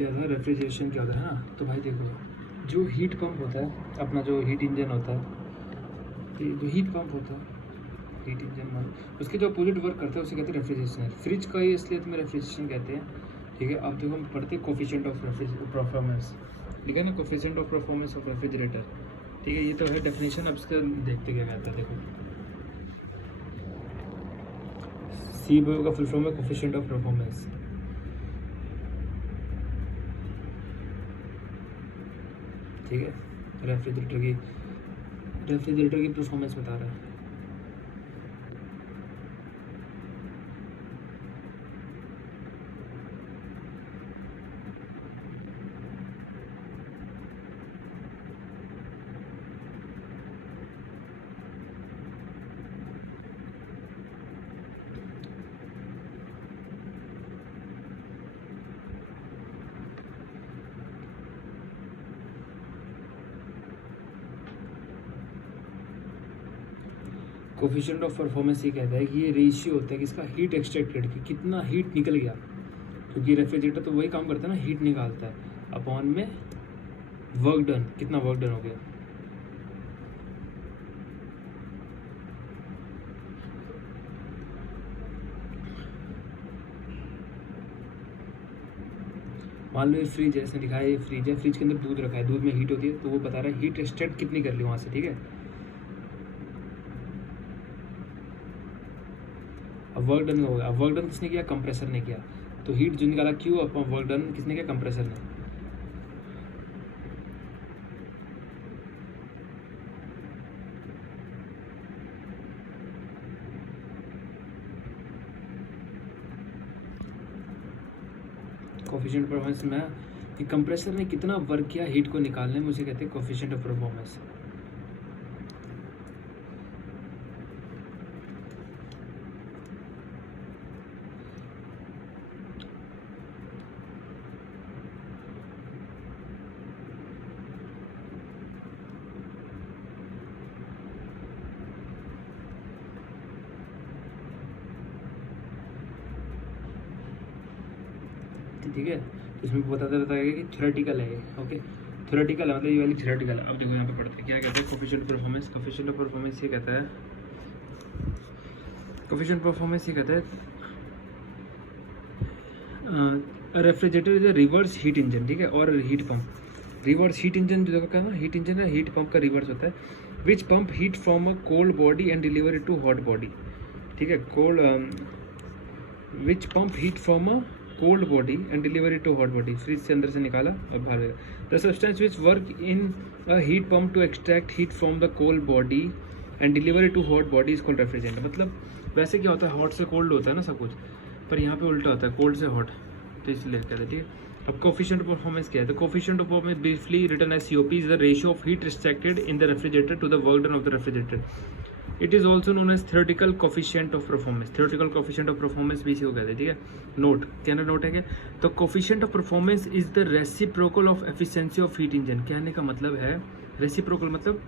Refrigeration क्या होता है ना, तो भाई देखो, जो हीट पंप होता है अपना, जो हीट इंजन होता है, जो हीट पंप होता है, हीट इंजन में उसके जो अपोजिट वर्क करता है उसे कहते हैं रेफ्रिजरेशन। फ्रिज का ही इसलिए तुम्हें रेफ्रिजरेशन कहते हैं, ठीक है। अब देखो हम पढ़ते हैं कोफिशिएंट ऑफ परफॉर्मेंस, ठीक है ना, coefficient of performance of refrigerator, ठीक है। ये तो है डेफिनेशन। अब इसका देखते क्या कहता है, देखो सी का फुल फॉर्म है कोफिशिएंट ऑफ परफॉर्मेंस, ठीक है। रेफ्रिजरेटर की परफॉर्मेंस बता रहा है। कोफिशिएंट ऑफ परफॉर्मेंस ये कहता है कि ये रेशियो होता है कि इसका हीट एक्सट्रैक्टेड की कितना हीट निकल गया, क्योंकि रेफ्रिजरेटर तो वही काम करता है ना, हीट निकालता है, अपॉन में वर्क डन, कितना वर्क डन हो गया। मान लो ये फ्रिज है, इसने दिखाया ये फ्रिज है, फ्रिज के अंदर दूध रखा है, दूध में हीट होती है, तो वो बता रहा है हीट एक्सट्रैक्ट कितनी कर ली वहाँ से, ठीक है। अब वर्क डन हो गया। अब वर्क डन किसने किया, कंप्रेसर ने किया, तो हीट जो निकाला क्यों, अब वर्क डन किसने किया, कंप्रेसर ने। कोफिशिएंट ऑफ परफॉर्मेंस में कि कंप्रेसर ने कितना वर्क किया हीट को निकालने में, उसे कहते हैं कोफिशिएंट ऑफ परफॉर्मेंस। ठीक है, तो इसमें बताता बताएगा कि थ्योरेटिकल है ये, ओके। थ्योरेटिकल है मतलब ये वाली थ्योरेटिकल है। अब देखो यहाँ पे पढ़ते हैं क्या कहते हैं coefficient performance. Coefficient of performance ये कहता है, कोफिशिएंट परफॉर्मेंस ये कहता है refrigerator is a reverse heat engine, ठीक है, और heat pump. Reverse heat engine जो क्या ना, हीट इंजन है, हीट पंप का रिवर्स होता है, which pump heat from a cold body and deliver it to hot body, ठीक है। Cold which pump heat from a cold body and deliver it to hot body, fridge से अंदर से निकाला और बाहर गया। The substance which work in a heat pump to extract heat from the cold body and deliver it to hot body is called refrigerant. मतलब वैसे क्या होता है, हॉट से कोल्ड होता है ना सब कुछ, पर यहाँ पे उल्टा होता है, कोल्ड से हॉट, तो इसलिए कहते हैं, ठीक है। अब कोफिशिएंट परफॉर्मेंस क्या है, तो coefficient of performance briefly written as COP is the ratio of heat extracted in the refrigerator to the work done of the refrigerator. It is also known as theoretical coefficient of performance. Theoretical coefficient of performance भी इसी को कहते हैं, ठीक है। Note कहना note है क्या, तो coefficient of performance is the reciprocal of efficiency of heat engine. कहने का मतलब है रेसिप्रोकल, मतलब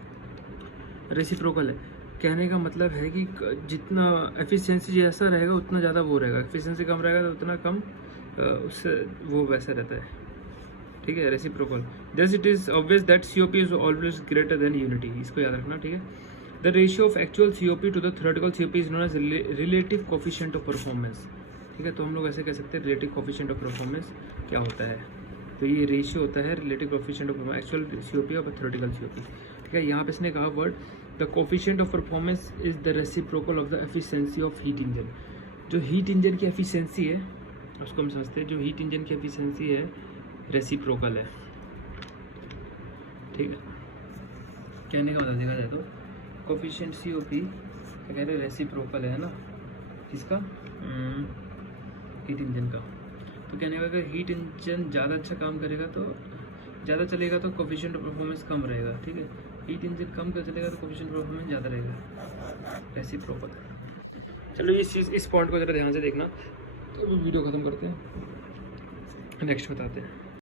रेसिप्रोकल है, कहने का मतलब है कि जितना एफिशिएंसी जैसा रहेगा उतना ज़्यादा वो रहेगा, एफिशिएंसी कम रहेगा तो उतना कम उससे वो वैसा रहता है, ठीक है, reciprocal. Thus it is obvious that COP is always greater than unity, इसको याद रखना, ठीक है। The ratio of actual COP to the theoretical COP is known as relative coefficient of performance, ठीक है। तो हम लोग ऐसे कह सकते हैं रिलेटिव कोफिशिएंट ऑफ परफॉर्मेंस क्या होता है, तो ये रेशियो होता है relative coefficient of actual COP और थ्योरेटिकल COP, ठीक है। यहाँ पे इसने कहा word the coefficient of performance is the reciprocal of the efficiency of heat engine. जो हीट इंजन की एफिशिएंसी है उसको हम समझते हैं, जो हीट इंजन की एफिशिएंसी है रेसिप्रोकल है, ठीक है। कहने का मतलब देखा जाए तो कोफिशिएंट COP क्या कह रहे हैं, रेसिप्रोकल है ना, किसका, हीट इंजन का। तो कहने का अगर हीट इंजन ज़्यादा अच्छा काम करेगा तो ज़्यादा चलेगा तो कोफिशिएंट ऑफ परफॉर्मेंस कम रहेगा, ठीक है। हीट इंजन कम कर चलेगा तो कोफिशिएंट ऑफ परफॉर्मेंस ज़्यादा रहेगा, रेसिप्रोकल। चलो इस पॉइंट को ज़रा ध्यान से देखना, तो वीडियो ख़त्म करते हैं, नेक्स्ट बताते हैं।